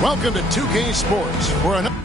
Welcome to 2K Sports for another.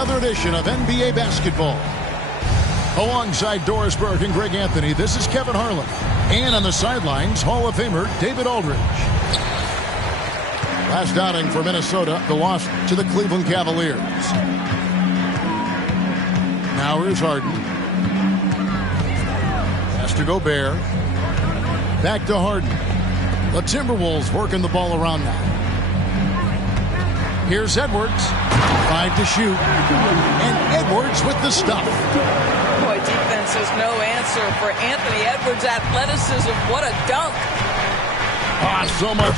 Another edition of NBA basketball. Alongside Doris Burke and Greg Anthony, this is Kevin Harlan. And on the sidelines, Hall of Famer David Aldridge. Last outing for Minnesota, the loss to the Cleveland Cavaliers. Now here's Harden. Pass to Gobert. Back to Harden. The Timberwolves working the ball around now. Here's Edwards. 5 to shoot. And Edwards with the stuff. Boy, defense is no answer for Anthony Edwards' athleticism. What a dunk. So much.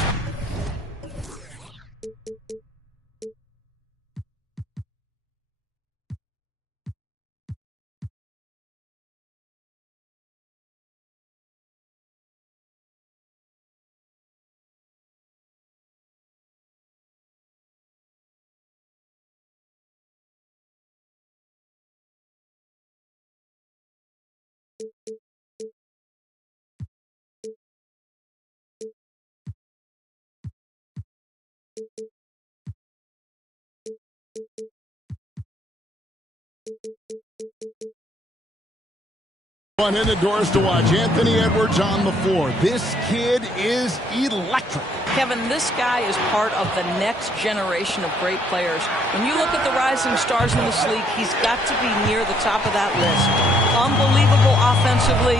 One in the doors to watch. Anthony Edwards on the floor. This kid is electric. Kevin, this guy is part of the next generation of great players. When you look at the rising stars in this league, he's got to be near the top of that list. Unbelievable offensively,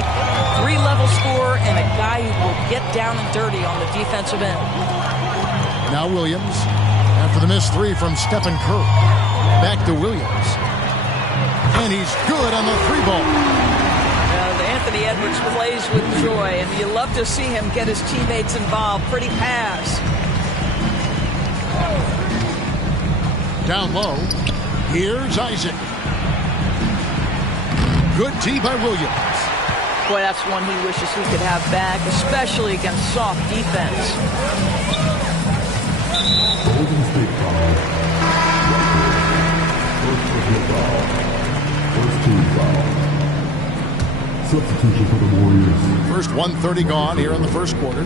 3-level scorer, and a guy who will get down and dirty on the defensive end. Now Williams, after the missed 3 from Stephen Curry. Back to Williams. And he's good on the 3-ball. Anthony Edwards plays with joy, and you love to see him get his teammates involved. Pretty pass. Down low. Here's Isaac. Good tee by Williams. Boy, that's one he wishes he could have back, especially against soft defense. Golden State foul. First personal foul. First team foul. Substitution for the Warriors. First 1:30 gone here in the first quarter.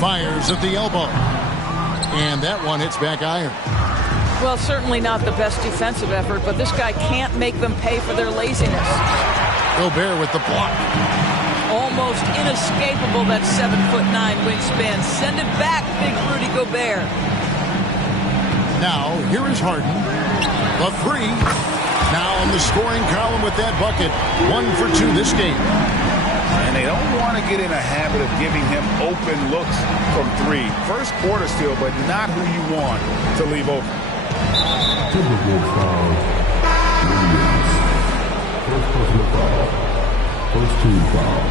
Fires at the elbow. And that one hits back iron. Well, certainly not the best defensive effort, but this guy can't make them pay for their laziness. Gobert with the block. Almost inescapable, that 7'9" wingspan. Send it back, big Rudy Gobert. Now, here is Harden. The 3. Now in the scoring column with that bucket. 1 for 2 this game. And they don't want to get in a habit of giving him open looks from 3. First quarter still, but not who you want to leave open. Timberwolves foul. Williams. First personal foul. First team foul.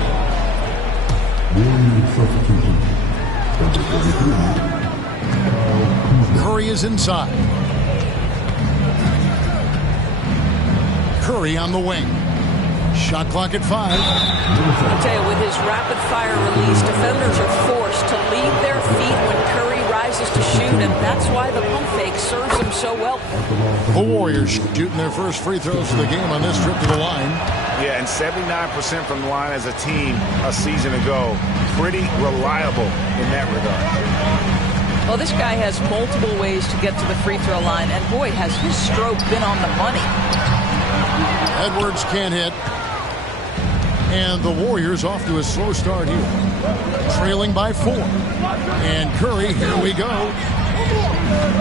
Warriors substitution. Number 33. Curry is inside. Curry on the wing. Shot clock at 5. I'll tell you, with his rapid-fire release, defenders are forced to leave their feet when Curry rises to shoot, and that's why the pump fake serves him so well. The Warriors shooting their first free throws of the game on this trip to the line. Yeah, and 79% from the line as a team a season ago. Pretty reliable in that regard. Well, this guy has multiple ways to get to the free throw line, and boy, has his stroke been on the money. Edwards can't hit. And the Warriors off to a slow start here. Trailing by 4. And Curry, here we go.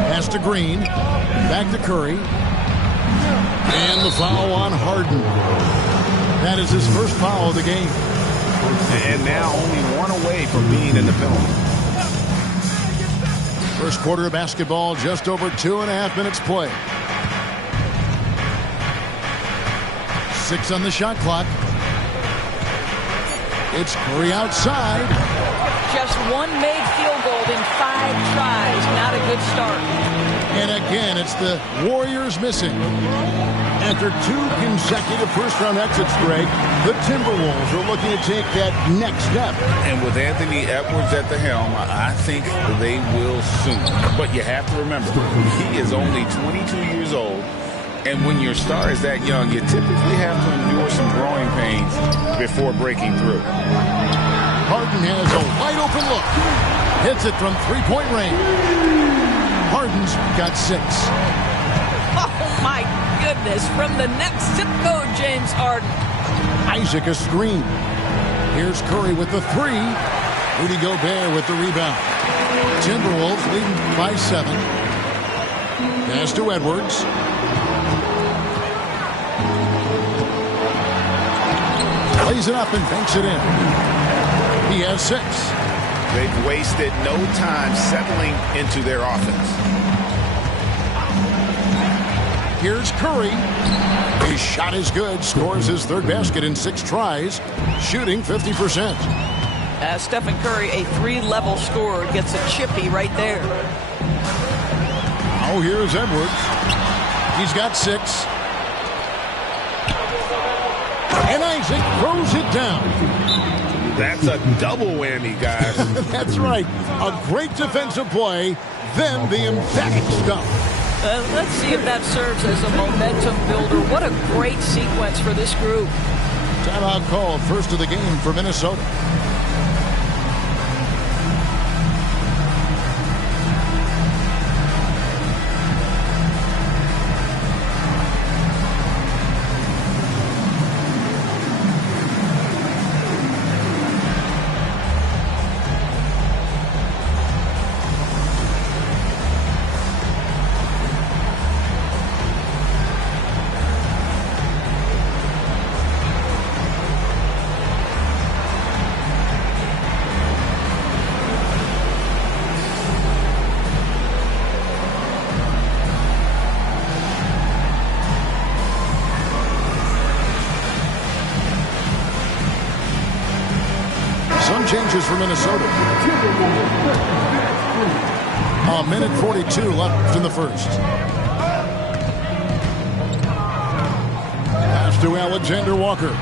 Pass to Green. Back to Curry. And the foul on Harden. That is his first foul of the game. And now only one away from being in the penalty. First quarter of basketball, just over 2.5 minutes play. 6 on the shot clock. It's Curry outside. Just one made field goal in 5 tries. Not a good start. And again, it's the Warriors missing. After 2 consecutive first-round exits, Greg, the Timberwolves are looking to take that next step. And with Anthony Edwards at the helm, I think they will soon. But you have to remember, he is only 22 years old. And when your star is that young, you typically have to endure some growing pains before breaking through. Harden has a wide-open look. Hits it from three-point range. Harden's got 6. Oh, my goodness. From the next zip code, James Harden. Isaac a screen. Here's Curry with the 3. Rudy Gobert with the rebound. Timberwolves leading by 7. Pass to Edwards. Plays it up and banks it in. He has 6. They've wasted no time settling into their offense. Here's Curry. His shot is good. Scores his 3rd basket in 6 tries. Shooting 50%. Stephen Curry, a 3-level scorer, gets a chippy right there. Oh, here's Edwards. He's got 6. And Isaac throws it down. That's a double whammy, guys. That's right. A great defensive play, then the emphatic stuff. Let's see if that serves as a momentum builder. What a great sequence for this group. Timeout called, first of the game for Minnesota. Changes for Minnesota. A minute 42 left in the first. Pass to Alexander Walker.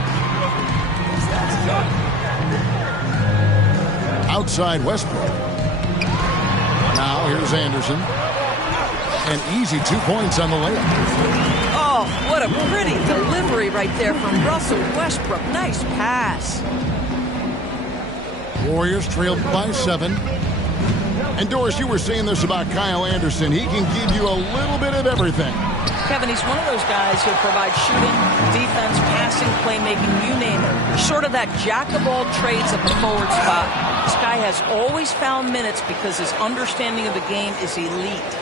Outside Westbrook. Now here's Anderson. An easy 2 points on the layup. Oh, what a pretty delivery right there from Russell Westbrook. Nice pass. Warriors trailed by 7. And Doris, you were saying this about Kyle Anderson. He can give you a little bit of everything. Kevin, he's one of those guys who provide shooting, defense, passing, playmaking, you name it. Sort of that jack of all trades at the forward spot. This guy has always found minutes because his understanding of the game is elite.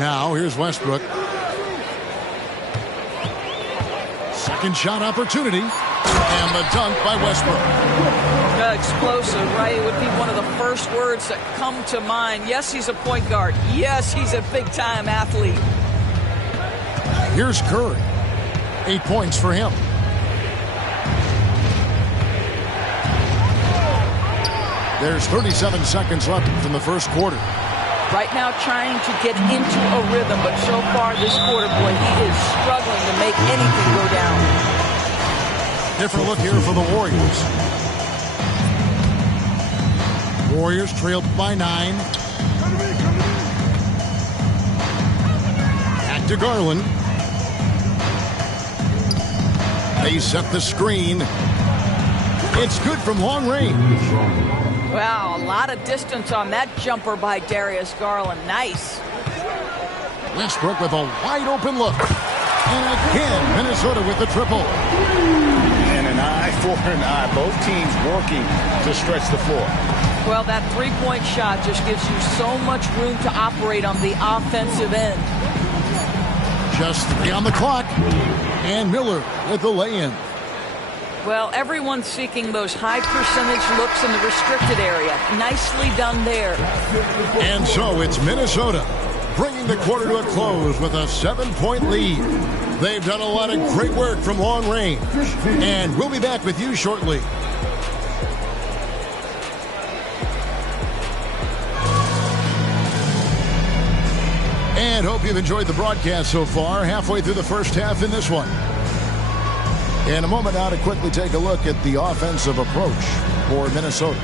Now here's Westbrook. Second shot opportunity. And the dunk by Westbrook. Explosive, right? It would be one of the first words that come to mind. Yes, he's a point guard. Yes, he's a big-time athlete. Here's Curry. 8 points for him. There's 37 seconds left in the first quarter. Right now trying to get into a rhythm, but so far this quarter, boy, he is struggling to make anything go down. Different look here for the Warriors. Warriors trailed by 9. Back to Garland. They set the screen. It's good from long range. Wow, a lot of distance on that jumper by Darius Garland. Nice. Westbrook with a wide open look. And again, Minnesota with the triple. And an eye for an eye. Both teams working to stretch the floor. Well, that three-point shot just gives you so much room to operate on the offensive end. Just 3 on the clock. And Miller with the lay-in. Well, everyone's seeking those high percentage looks in the restricted area. Nicely done there. And so it's Minnesota bringing the quarter to a close with a 7-point lead. They've done a lot of great work from long range. And we'll be back with you shortly. And hope you've enjoyed the broadcast so far. Halfway through the first half in this one. In a moment now to quickly take a look at the offensive approach for Minnesota.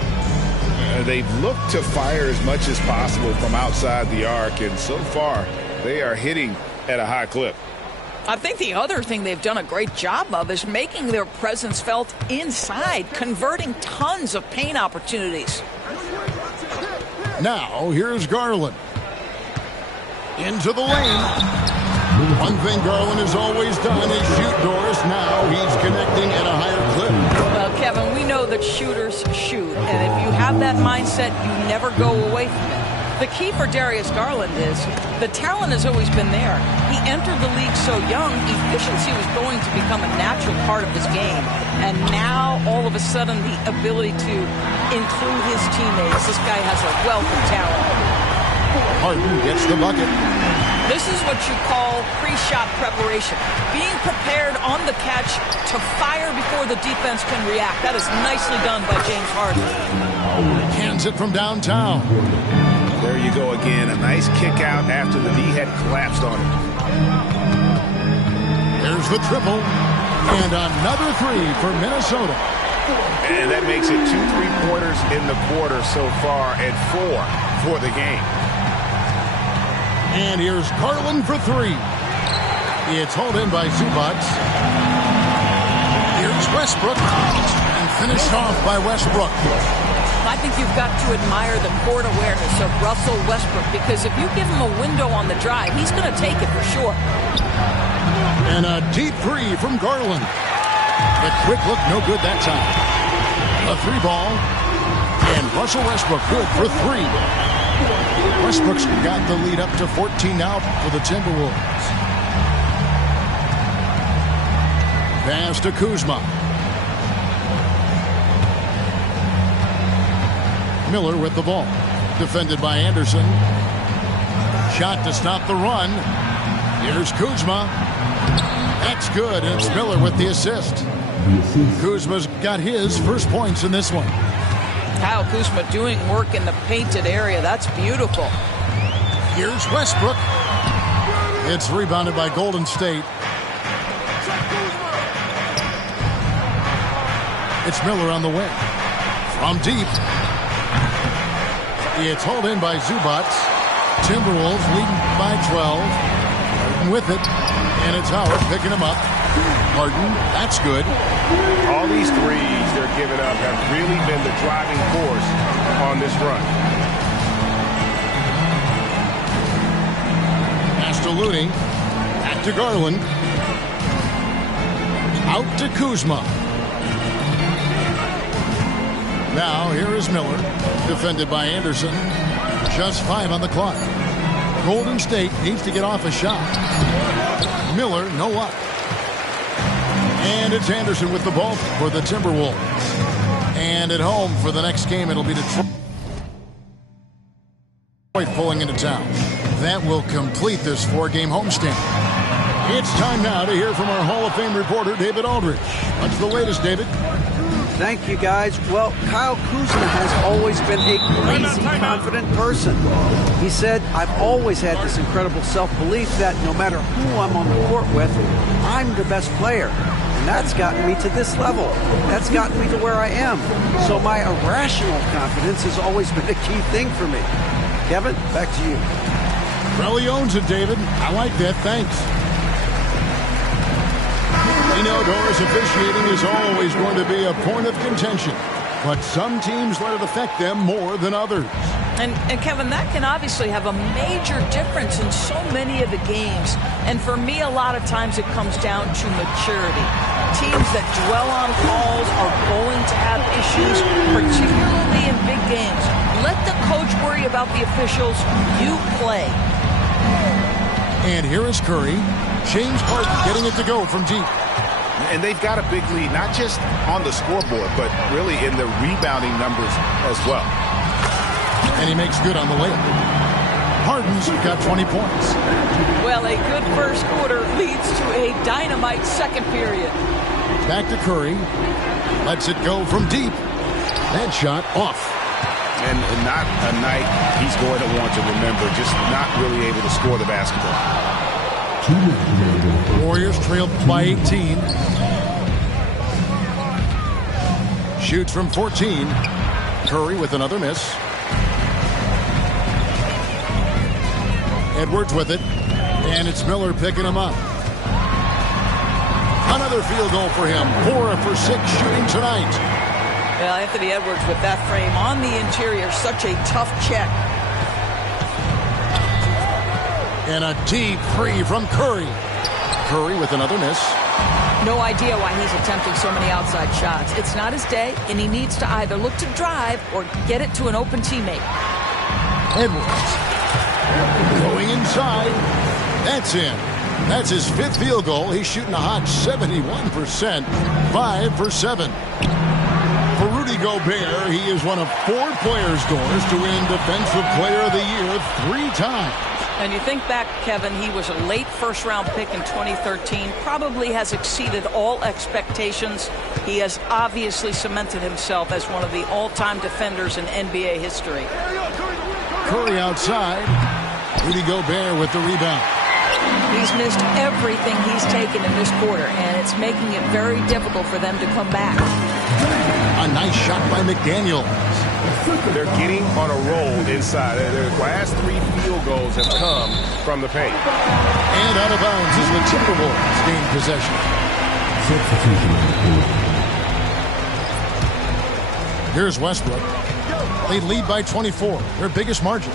They've looked to fire as much as possible from outside the arc, and so far they are hitting at a high clip. I think the other thing they've done a great job of is making their presence felt inside, converting tons of paint opportunities. Now, here's Garland. Into the lane. One thing Garland has always done is shoot, Doris. Now he's connecting at a higher clip. Well, Kevin, we know that shooters shoot, and if you have that mindset, you never go away from it. The key for Darius Garland is the talent has always been there. He entered the league so young, efficiency was going to become a natural part of his game. And now, all of a sudden, the ability to include his teammates. This guy has a wealth of talent. Harden gets the bucket. This is what you call pre-shot preparation. Being prepared on the catch to fire before the defense can react. That is nicely done by James Harden. Hands it from downtown. There you go again. A nice kick out after the D had collapsed on him. There's the triple. And another three for Minnesota. And that makes it 2 3-pointers in the quarter so far and 4 for the game. And here's Garland for 3. It's hauled in by Zubac. Here's Westbrook. And finished off by Westbrook. I think you've got to admire the court awareness of Russell Westbrook, because if you give him a window on the drive, he's going to take it for sure. And a deep 3 from Garland. The quick look, no good that time. A 3 ball. And Russell Westbrook good for 3. Westbrook's got the lead up to 14 now for the Timberwolves. Pass to Kuzma. Miller with the ball. Defended by Anderson. Shot to stop the run. Here's Kuzma. That's good, and it's Miller with the assist. Kuzma's got his first points in this one. Kyle Kuzma doing work in the painted area. That's beautiful. Here's Westbrook. It's rebounded by Golden State. It's Miller on the wing. From deep. It's hauled in by Zubac. Timberwolves leading by 12. Harden with it. And it's Howard picking him up. Harden, that's good. All these threes they're giving up have really been the driving force on this run. Pass to Looney. Back to Garland. Out to Kuzma. Now here is Miller. Defended by Anderson. Just 5 on the clock. Golden State needs to get off a shot. Miller, no luck. And it's Anderson with the ball for the Timberwolves. And at home for the next game, it'll be Detroit pulling into town. That will complete this 4-game homestand. It's time now to hear from our Hall of Fame reporter, David Aldridge. What's the latest, David? Thank you, guys. Well, Kyle Kuzma has always been a crazy confident person. He said, I've always had this incredible self-belief that no matter who I'm on the court with, I'm the best player. And that's gotten me to this level. That's gotten me to where I am. So my irrational confidence has always been a key thing for me. Kevin, back to you. Really owns it, David. I like that. Thanks. We know Doris officiating is always going to be a point of contention, but some teams let it affect them more than others. And Kevin, that can obviously have a major difference in so many of the games. And for me, a lot of times it comes down to maturity. Teams that dwell on calls are going to have issues, particularly in big games. Let the coach worry about the officials. You play. And here is Curry. James Harden getting it to go from deep. And they've got a big lead, not just on the scoreboard, but really in the rebounding numbers as well. And he makes good on the layup. Harden's got 20 points. Well, a good first quarter leads to a dynamite second period. Back to Curry. Lets it go from deep. That shot off. And not a night he's going to want to remember, just not really able to score the basketball. Warriors trailed by 18. Shoots from 14. Curry with another miss. Edwards with it. And it's Miller picking him up. Another field goal for him. 4 for 6 shooting tonight. Well, Anthony Edwards with that frame on the interior. Such a tough check. And a deep three from Curry. Curry with another miss. No idea why he's attempting so many outside shots. It's not his day, and he needs to either look to drive or get it to an open teammate. Edwards going inside. That's in. That's his 5th field goal. He's shooting a hot 71%. 5 for 7. For Rudy Gobert, he is one of 4 players scores to win Defensive Player of the Year 3 times. And you think back, Kevin, he was a late first-round pick in 2013, probably has exceeded all expectations. He has obviously cemented himself as one of the all-time defenders in NBA history. Curry outside. Rudy Gobert with the rebound. He's missed everything he's taken in this quarter, and it's making it very difficult for them to come back. A nice shot by McDaniel. They're getting on a roll inside. Their last 3 field goals have come from the paint. And out of bounds as the Timberwolves gain possession. Here's Westbrook. They lead by 24, their biggest margin.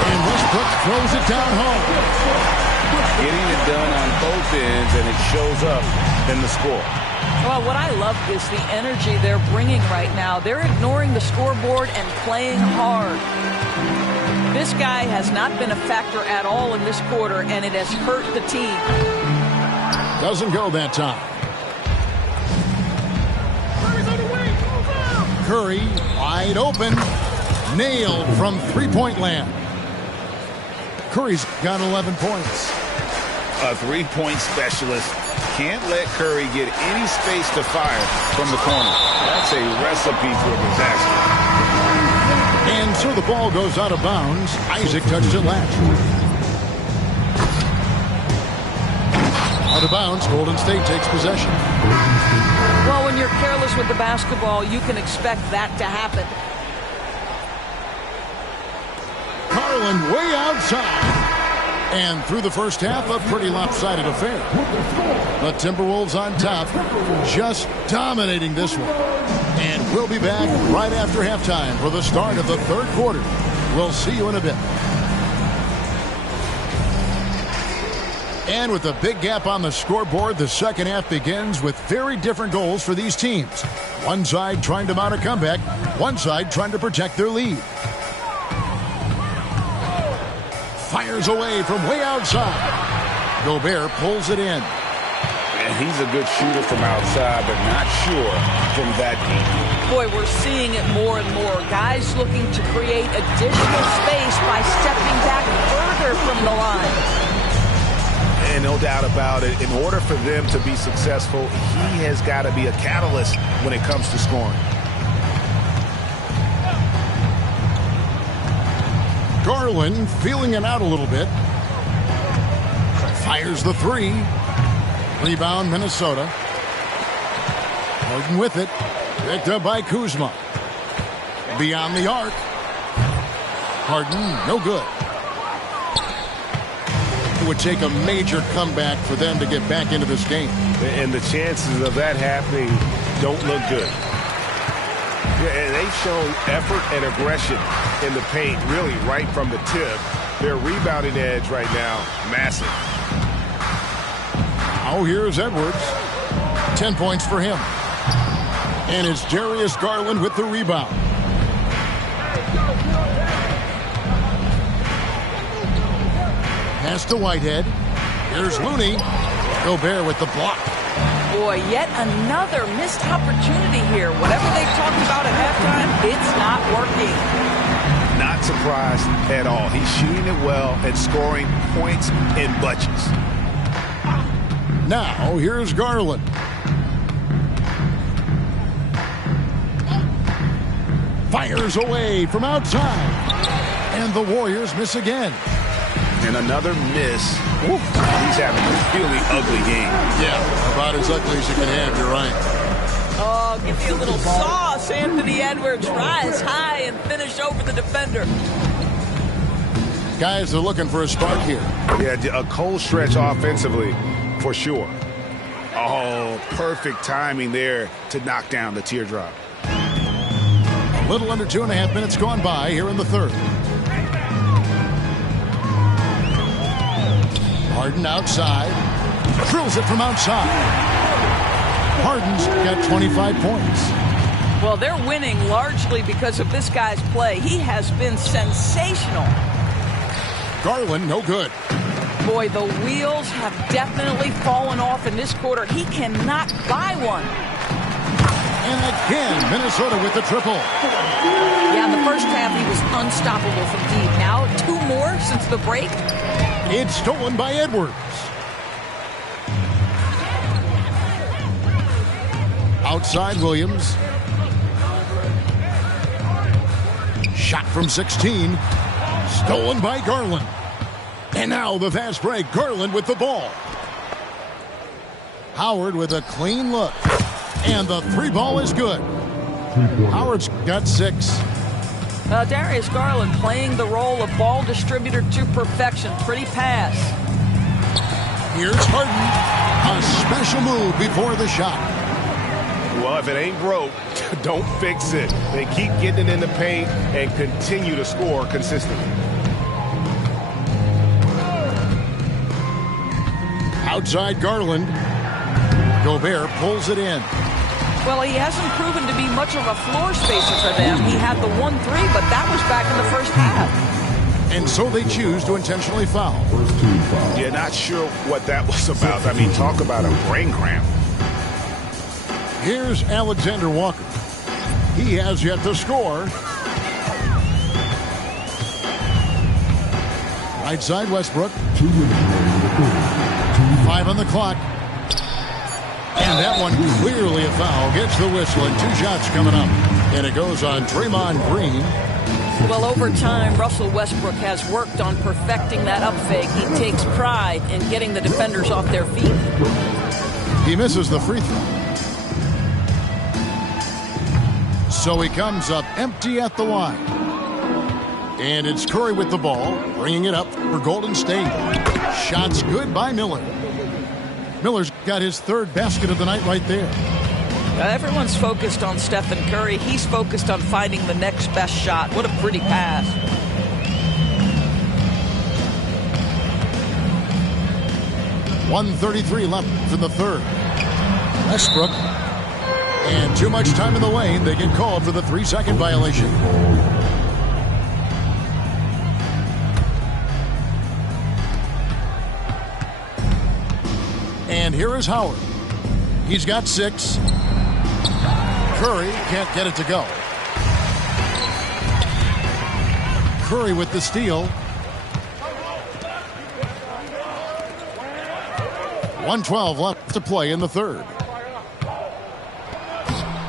And Westbrook throws it down home. Getting it done on both ends, and it shows up in the score. Well, what I love is the energy they're bringing right now. They're ignoring the scoreboard and playing hard. This guy has not been a factor at all in this quarter, and it has hurt the team. Doesn't go that time. Curry wide open. Nailed from three-point land. Curry's got 11 points. A three-point specialist. Can't let Curry get any space to fire from the corner. That's a recipe for disaster. And so the ball goes out of bounds. Isaac touched it last. Out of bounds, Golden State takes possession. Well, when you're careless with the basketball, you can expect that to happen. Garland way outside. And through the first half, a pretty lopsided affair. The Timberwolves on top, just dominating this one. And we'll be back right after halftime for the start of the 3rd quarter. We'll see you in a bit. And with a big gap on the scoreboard, the second half begins with very different goals for these teams. One side trying to mount a comeback, one side trying to protect their lead. Fires away from way outside. Gobert pulls it in. And he's a good shooter from outside, but not sure from that deep. Boy, we're seeing it more and more. Guys looking to create additional space by stepping back further from the line. And no doubt about it, in order for them to be successful, he has got to be a catalyst when it comes to scoring. Garland feeling it out a little bit. Fires the 3. Rebound, Minnesota. Harden with it. Picked up by Kuzma. Beyond the arc. Harden, no good. It would take a major comeback for them to get back into this game. And the chances of that happening don't look good. Yeah, and they've shown effort and aggression in the paint, really right from the tip. Their rebounding edge right now, massive. Now here's Edwards. 10 points for him. And it's Darius Garland with the rebound. Pass to Whitehead. Here's Looney. Gobert with the block. Boy, yet another missed opportunity here. Whatever they've talked about at halftime, it's not working. Not surprised at all. He's shooting it well and scoring points in bunches. Now, here's Garland. Fires away from outside. And the Warriors miss again. And another miss. Oof, he's having a really ugly game. Yeah, about as ugly as you can have, you're right. Oh, give me a little sauce, Anthony Edwards. Rise high and finish over the defender. Guys are looking for a spark here. Yeah, a cold stretch offensively, for sure. Oh, perfect timing there to knock down the teardrop. A little under 2.5 minutes gone by here in the third. Harden outside. Drills it from outside. Harden's got 25 points. Well, they're winning largely because of this guy's play. He has been sensational. Garland, no good. Boy, the wheels have definitely fallen off in this quarter. He cannot buy one. And again, Minnesota with the triple. Yeah, in the first half, he was unstoppable from deep. Now, 2 more since the break. It's stolen by Edwards. Outside Williams. Shot from 16. Stolen by Garland. And now the fast break. Garland with the ball. Howard with a clean look. And the 3 ball is good. Howard's got 6. Darius Garland playing the role of ball distributor to perfection. Pretty pass. Here's Harden. A special move before the shot. Well, if it ain't broke, don't fix it. They keep getting it in the paint and continue to score consistently. Outside Garland. Gobert pulls it in. Well, he hasn't proven to be much of a floor spacer for them. He had the 1-3, but that was back in the first half. And so they choose to intentionally foul. Yeah, not sure what that was about. I mean, talk about a brain cramp. Here's Alexander Walker. He has yet to score. Right side Westbrook. 5 on the clock. And that one clearly a foul. Gets the whistle and 2 shots coming up. And it goes on Draymond Green. Well, over time, Russell Westbrook has worked on perfecting that up fake. He takes pride in getting the defenders off their feet. He misses the free throw. So he comes up empty at the line. And it's Curry with the ball, bringing it up for Golden State. Shots good by Miller. Miller's got his 3rd basket of the night right there. Everyone's focused on Stephen Curry. He's focused on finding the next best shot. What a pretty pass. .133 left in the third. Westbrook. And too much time in the lane. They get called for the 3-second violation. And here is Howard. He's got 6. Curry can't get it to go. Curry with the steal. 1:12 left to play in the third.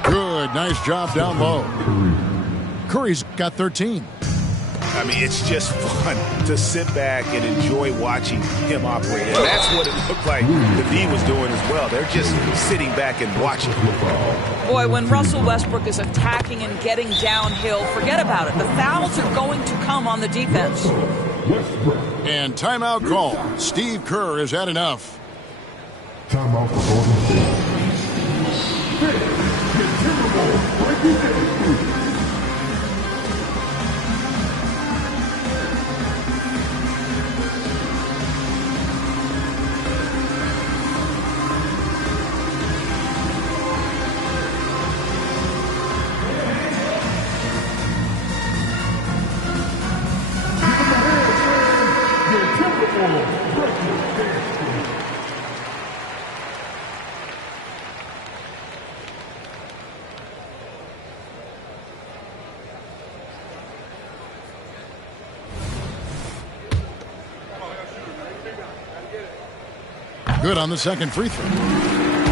Good, nice job down low. Curry's got 13. I mean, it's just fun to sit back and enjoy watching him operate. And that's what it looked like the D was doing as well. They're just sitting back and watching. Boy, when Russell Westbrook is attacking and getting downhill, forget about it. The fouls are going to come on the defense. And timeout call. Steve Kerr has had enough. Timeout for Golden State. Good on the second free throw.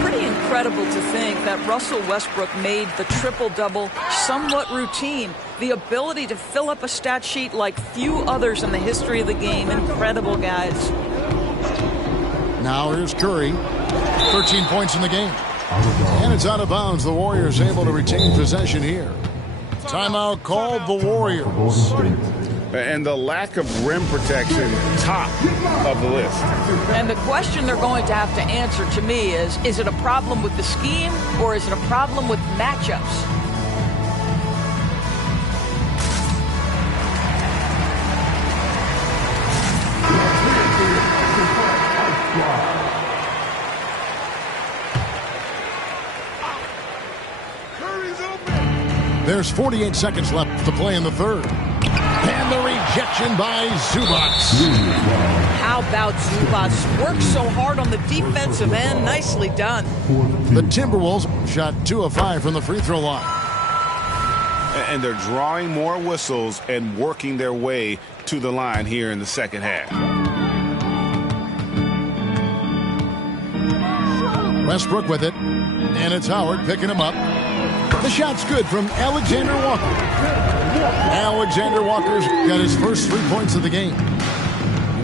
Pretty incredible to think that Russell Westbrook made the triple-double somewhat routine. The ability to fill up a stat sheet like few others in the history of the game. Incredible, guys. Now here's Curry. 13 points in the game. And it's out of bounds. The Warriors able to retain possession here. Timeout called the Warriors. And the lack of rim protection, top of the list. And the question they're going to have to answer to me is it a problem with the scheme or is it a problem with matchups? There's 48 seconds left to play in the third. And the rejection by Zubac. How about Zubac? Worked so hard on the defensive end. Nicely done. The Timberwolves shot 2 of 5 from the free throw line. And they're drawing more whistles and working their way to the line here in the second half. Westbrook with it. And it's Howard picking him up. The shot's good from Alexander Walker. Alexander Walker's got his first 3 points of the game.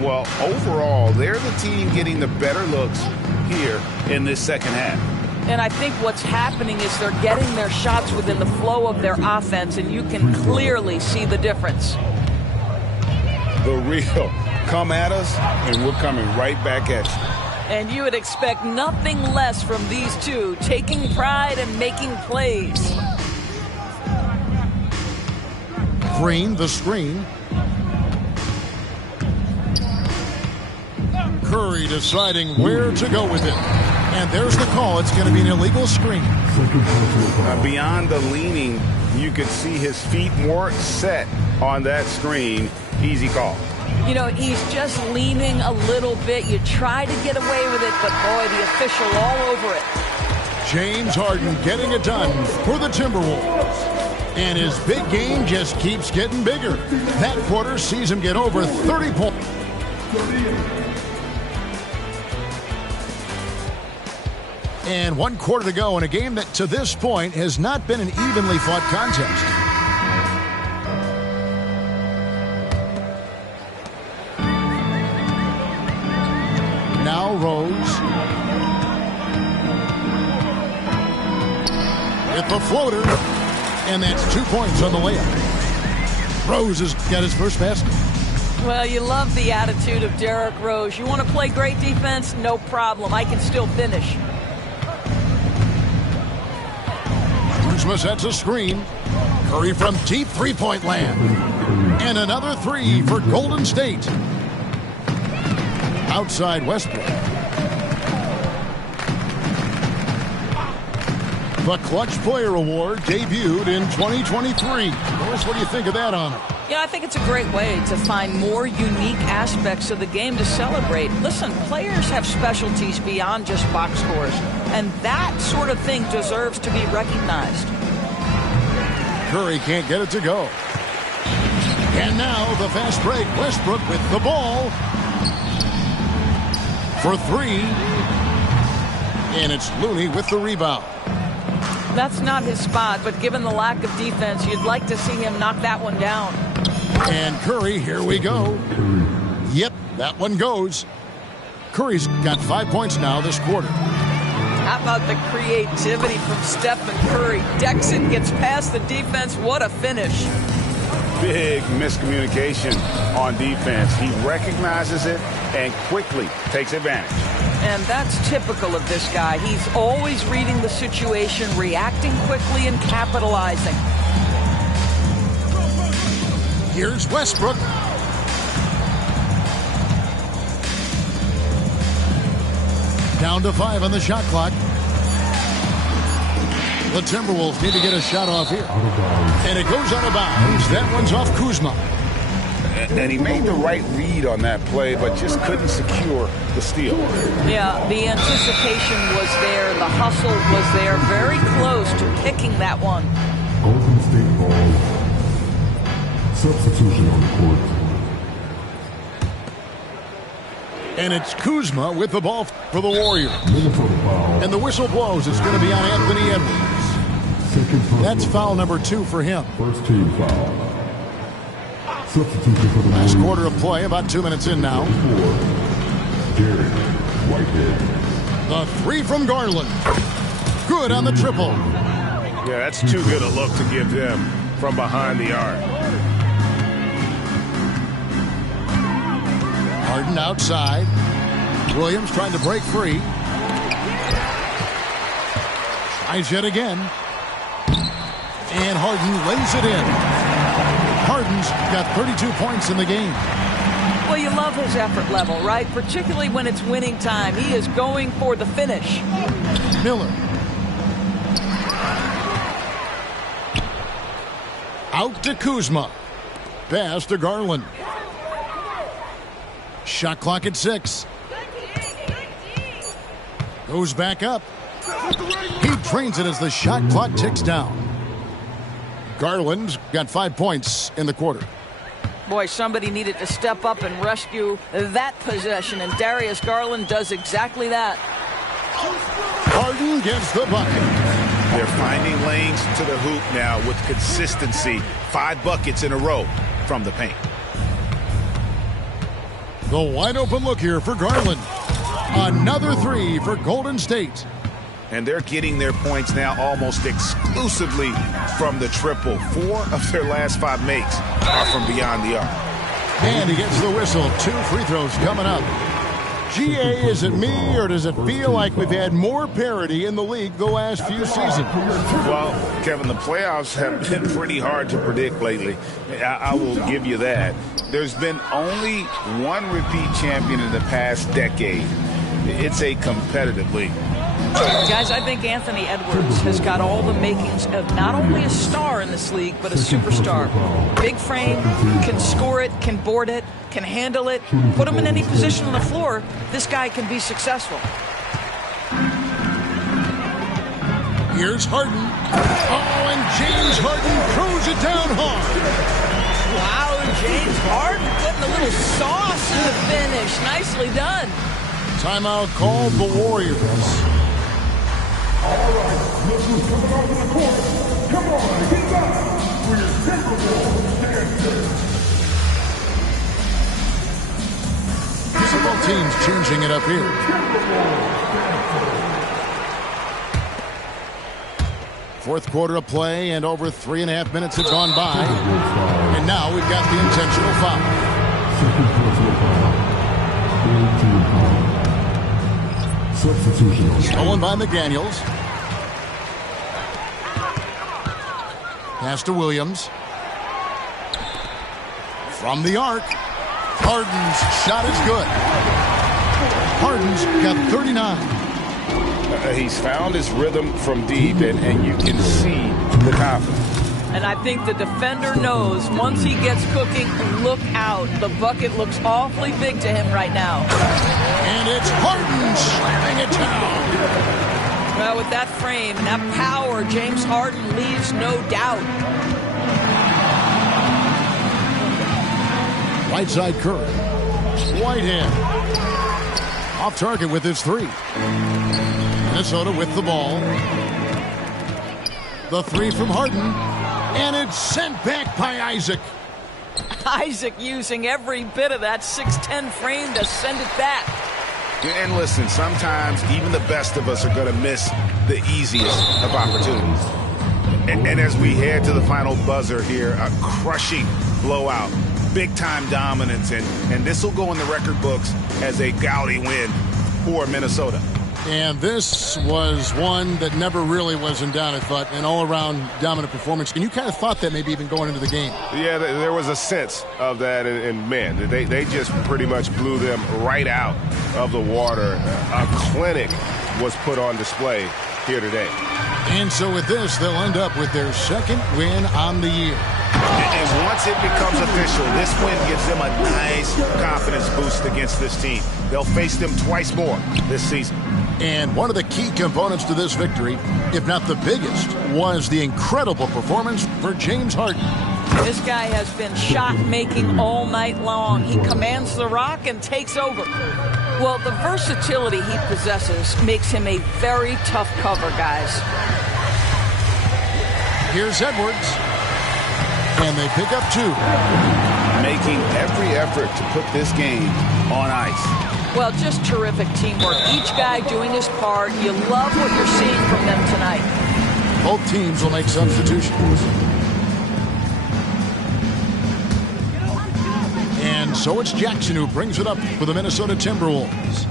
Well, overall, they're the team getting the better looks here in this second half. And I think what's happening is they're getting their shots within the flow of their offense, and you can clearly see the difference. The real come at us, and we're coming right back at you. And you would expect nothing less from these two, taking pride and making plays. Green, the screen. Curry deciding where to go with it. And there's the call. It's going to be an illegal screen. Beyond the leaning, you could see his feet more set on that screen. Easy call. You know, he's just leaning a little bit. You try to get away with it, but boy, the official all over it. James Harden getting it done for the Timberwolves. And his big game just keeps getting bigger. That quarter sees him get over 30 points. And 1 quarter to go in a game that to this point has not been an evenly fought contest. Now Rose. With the floater. And that's 2 points on the layup. Rose has got his first basket. Well, you love the attitude of Derrick Rose. You want to play great defense? No problem. I can still finish. Kuzma sets a screen. Curry from deep three-point land. And another 3 for Golden State. Outside Westbrook. The Clutch Player Award debuted in 2023. Lois, what do you think of that honor? Yeah, I think it's a great way to find more unique aspects of the game to celebrate. Listen, players have specialties beyond just box scores, and that sort of thing deserves to be recognized. Curry can't get it to go. And now the fast break. Westbrook with the ball for 3. And it's Looney with the rebound. That's not his spot, but given the lack of defense, you'd like to see him knock that one down. And Curry, here we go. Yep, that one goes. Curry's got 5 points now this quarter. How about the creativity from Stephen Curry? Dexon gets past the defense. What a finish. Big miscommunication on defense. He recognizes it and quickly takes advantage. And that's typical of this guy. He's always reading the situation, reacting quickly, and capitalizing. Here's Westbrook. Down to 5 on the shot clock. The Timberwolves need to get a shot off here. And it goes out of bounds. That one's off Kuzma. And he made the right read on that play, but just couldn't secure the steal. Yeah, the anticipation was there. The hustle was there. Very close to picking that one. Golden State ball. Substitution on the court. And it's Kuzma with the ball for the Warriors. And the whistle blows. It's going to be on Anthony Edwards. That's foul number 2 for him. First team foul. Substitution for the Last quarter of play, about 2 minutes in now. Derek Whitehead. The 3 from Garland. Good on the triple. Yeah, that's too good a look to give them from behind the arc. Harden outside. Williams trying to break free. Tries yet again. And Harden lays it in. Harden's got 32 points in the game. Well, you love his effort level, right? Particularly when it's winning time. He is going for the finish. Miller. Out to Kuzma. Pass to Garland. Shot clock at 6. Goes back up. He drains it as the shot clock ticks down. Garland's got 5 points in the quarter. Boy, somebody needed to step up and rescue that possession, and Darius Garland does exactly that. Harden gets the bucket. They're finding lanes to the hoop now with consistency. 5 buckets in a row from the paint. The wide open look here for Garland. Another 3 for Golden State. And they're getting their points now almost exclusively from the triple. 4 of their last 5 makes are from beyond the arc. And he gets the whistle. 2 free throws coming up. GA, is it me, or does it feel like we've had more parity in the league the last few seasons? Well, Kevin, the playoffs have been pretty hard to predict lately. I will give you that. There's been only one repeat champion in the past decade. It's a competitive league. Guys, I think Anthony Edwards has got all the makings of not only a star in this league, but a superstar. Big frame, can score it, can board it, can handle it. Put him in any position on the floor, this guy can be successful. Here's Harden. Oh, and James Harden throws it down hard. Wow, James Harden putting a little sauce in the finish. Nicely done. Timeout called the Warriors. All right, look who's coming out of the court. Come on, get back. For your Timberwolves stand. Several teams changing it up here. Fourth quarter of play, and over 3.5 minutes have gone by. And now we've got the intentional foul. Second personal foul. Substitution. Stolen by McDaniels. Pass to Williams. From the arc. Harden's shot is good. Harden's got 39. He's found his rhythm from deep, and you can see the confidence. And I think the defender knows once he gets cooking, look out. The bucket looks awfully big to him right now. And it's Harden slamming it down. Well, with that frame and that power, James Harden leaves no doubt. Right side Curry. Whitehead. Off target with his 3. Minnesota with the ball. The 3 from Harden. And it's sent back by Isaac. Isaac using every bit of that 6'10 frame to send it back. And listen, sometimes even the best of us are going to miss the easiest of opportunities. And as we head to the final buzzer here, a crushing blowout, big-time dominance, and this will go in the record books as a gaudy win for Minnesota. And this was one that never really was in doubt, I thought, an all-around dominant performance. And you kind of thought that maybe even going into the game. Yeah, there was a sense of that, and man, they just pretty much blew them right out of the water. A clinic was put on display here today. And so with this, they'll end up with their second win on the year. And once it becomes official, this win gives them a nice confidence boost against this team. They'll face them twice more this season. And one of the key components to this victory, if not the biggest, was the incredible performance for James Harden. This guy has been shot-making all night long. He commands the rock and takes over. Well, the versatility he possesses makes him a very tough cover, guys. Here's Edwards. And they pick up 2. Making every effort to put this game on ice. Well, just terrific teamwork. Each guy doing his part. You love what you're seeing from them tonight. Both teams will make substitutions. And so it's Jackson who brings it up for the Minnesota Timberwolves.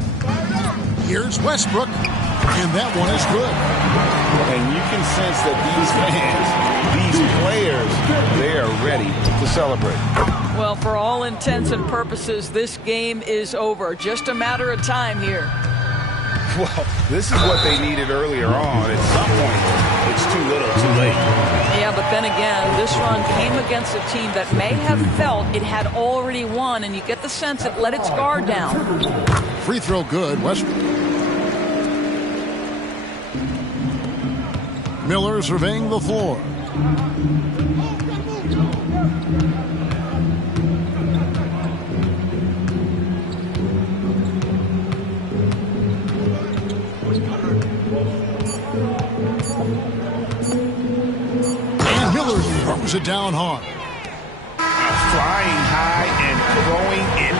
Here's Westbrook, and that one is good. And you can sense that these fans, these players, they are ready to celebrate. Well, for all intents and purposes, this game is over. Just a matter of time here. Well, this is what they needed earlier on. At some point, it's too little, too late. Yeah, but then again, this run came against a team that may have felt it had already won, and you get the sense it let its guard down. Free throw good, Westbrook. Miller surveying the floor. And Miller throws it down hard. Flying high and throwing it